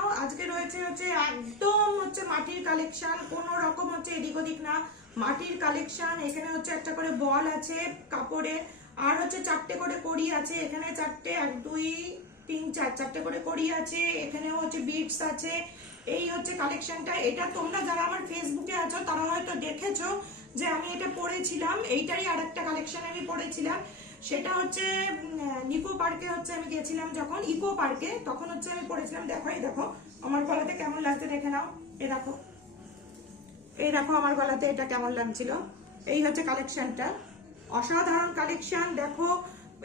নাও। আজকে রয়েছে হচ্ছে একদম হচ্ছে মাটির কালেকশন, কোনো রকম হচ্ছে এদিক ওদিক না, মাটির কালেকশন। এখানে হচ্ছে একটা করে বল আছে কাপড়ে, আর হচ্ছে চারটে করে কড়ি আছে। এখানে চারটে, 1 2 3 4 চারটে করে কড়ি আছে। এখানেও হচ্ছে বিটস আছে। এই হচ্ছে কালেকশনটা। এটা তোমরা যারা আমার ফেসবুকে আছো তারা হয়তো দেখেছো যে আমি এটা পরেছিলাম। এইটারই আরেকটা কালেকশন আমি পরেছিলাম। সেটা হচ্ছে নিকো পার্কে হচ্ছে আমি গেছিলাম যখন, ইকো পার্কে, তখন হচ্ছে আমি পরেছিলাম। দেখো এই দেখো আমার গলাতে কেমন লাগছে, দেখে নাও। এই দেখো, এই দেখো আমার গলাতে এটা কেমন লাগছিল। এই হচ্ছে কালেকশনটা, অসাধারণ কালেকশন। দেখো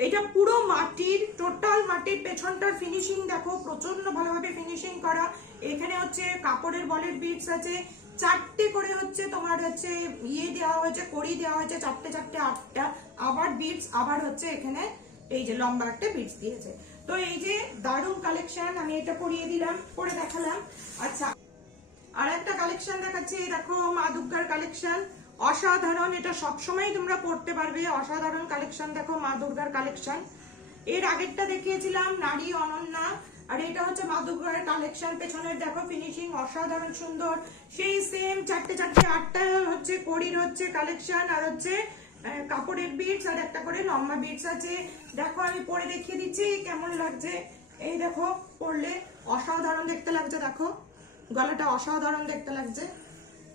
এটা পুরো মাটির, টোটাল মাটির। পেছনটার ফিনিশিং দেখো, প্রচন্ড ভালোভাবে ফিনিশিং করা। এখানে হচ্ছে কাপড়ের বলের বিটস আছে, চারটে করে হচ্ছে তোমার হচ্ছে ইয়ে দেওয়া হয়েছে, কড়ি দেওয়া হয়েছে, চারটে চারটে 8টা। আবার বিটস, আবার হচ্ছে এখানে এই যে লম্বা একটা বিটস দিয়েছে। তো এই যে দারুণ কালেকশন, আমি এটা পরিয়ে দিলাম, পরে দেখালাম। আচ্ছা, আর একটা কালেকশন দেখাচ্ছি। দেখো মা দুর্গার কালেকশন, অসাধারণ। এটা সবসময় তোমরা পড়তে পারবে, অসাধারণ কালেকশন। দেখো মা দুর্গার কালেকশন। এর আগেরটা দেখিয়েছিলাম নারী অনন্যা, আর এটা হচ্ছে মা দুর্গার কালেকশন। পেছনের দেখো ফিনিশিং অসাধারণ সুন্দর। সেই সেম চারটে চারটে 8টা হচ্ছে কড়ির হচ্ছে কালেকশন, আর হচ্ছে কাপড়ের বিটস, আর একটা করে লম্বা বিটস আছে। দেখো আমি পরে দেখিয়ে দিচ্ছি কেমন লাগছে। এই দেখো পরলে অসাধারণ দেখতে লাগছে। দেখো গলাটা অসাধারণ দেখতে লাগছে।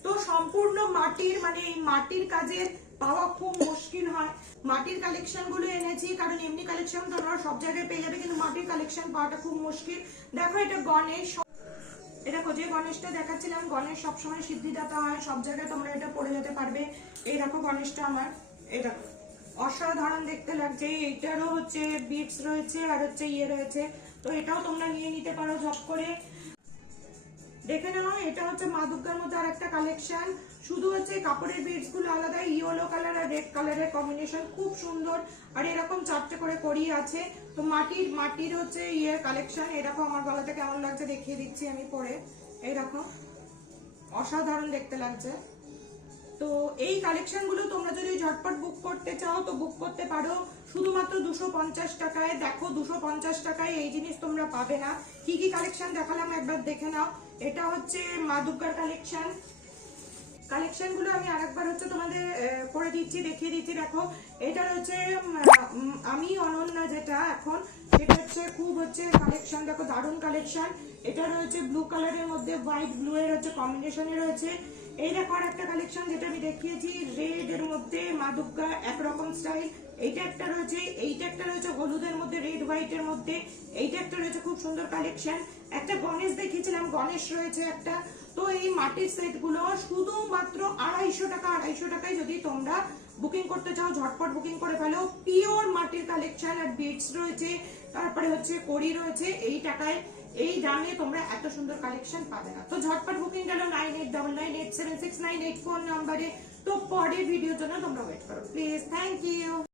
তো সম্পূর্ণ মাটির, মানে এই মাটির কাজের পাওয়া খুব মুশকিল হয়। মাটির কালেকশন গুলো এনেছি, কারণ এমনি কালেকশন তোমরা সব জায়গায় পেয়ে যাবে, কিন্তু মাটির কালেকশন পাওয়াটা খুব মুশকিল। দেখো এটা গণেশ, এটা যে গণেশটা দেখাচ্ছিলাম, গণেশ সবসময় সিদ্ধিদাতা হয়, সব জায়গায় তোমরা এটা পরে যেতে পারবে। এই দেখো গণেশটা আমার, এই দেখো অসাধারণ দেখতে লাগছে। এইটারও হচ্ছে বিটস রয়েছে, আর হচ্ছে ইয়ে রয়েছে। তো এটাও তোমরা নিয়ে নিতে পারো ঝপ করে। দেখে নাও, এটা হচ্ছে মা দুর্গার মধ্যে আর একটা কালেকশন। শুধু হচ্ছে কাপড়ের বিটস গুলো আলাদা, ইয়েলো কালার আর রেড কালারের কম্বিনেশন, খুব সুন্দর। আর এরকম চারটে করে কড়ি আছে। তো মাটির হচ্ছে ইয়ের কালেকশন। এরকম আমার গলাতে কেমন লাগছে দেখিয়ে দিচ্ছি আমি পরে। এই দেখো অসাধারণ দেখতে লাগছে। তো এই কালেকশন গুলো তোমরা যদি ঝটপট বুক করতে চাও তো বুক করতে পারো, শুধুমাত্র 250 টাকায়। দেখো 250 টাকায় এই জিনিস তোমরা পাবে না। কি কি কালেকশন দেখালাম একবার দেখে নাও। এটা হচ্ছে মা দুর্গার কালেকশন। কালেকশন গুলো আমি আরেকবার হচ্ছে তোমাদের করে দিচ্ছি, দেখিয়ে দিচ্ছি। দেখো এটা হচ্ছে আমি অনন্যা, যেটা এখন সেটা হচ্ছে খুব হচ্ছে কালেকশন। দেখো দারুণ কালেকশন। এটা রয়েছে ব্লু কালারের মধ্যে হোয়াইট ব্লু এর হচ্ছে কম্বিনেশনে রয়েছে। এই দেখো আর একটা কালেকশন যেটা আমি দেখিয়েছি, রেড এর মধ্যে মা দুর্গা একরকম স্টাইল। এইটা একটা রয়েছে, এইটা একটা রয়েছে হলুদের মধ্যে, রেড হোয়াইট এর মধ্যে। এইটা একটা রয়েছে খুব সুন্দর কালেকশন। একটা গণেশ দেখিয়েছিলাম, গণেশ রয়েছে একটা। তো এই মাটির সেট গুলো শুধুমাত্র 250 টাকা। 250 টাকায় যদি তোমরা বুকিং করতে চাও ঝটপট বুকিং করে ফেলো। পিওর মাটির কালেকশন, আর বিটস রয়েছে, তারপরে হচ্ছে কড়ি রয়েছে। এই টাকায়, এই দামে তোমরা এত সুন্দর কালেকশন পাবে না। তো ঝটপট বুকিং গেল 9899876984 নাম্বারে। তো পরের ভিডিওর জন্য তোমরা ওয়েট করো প্লিজ। Thank you.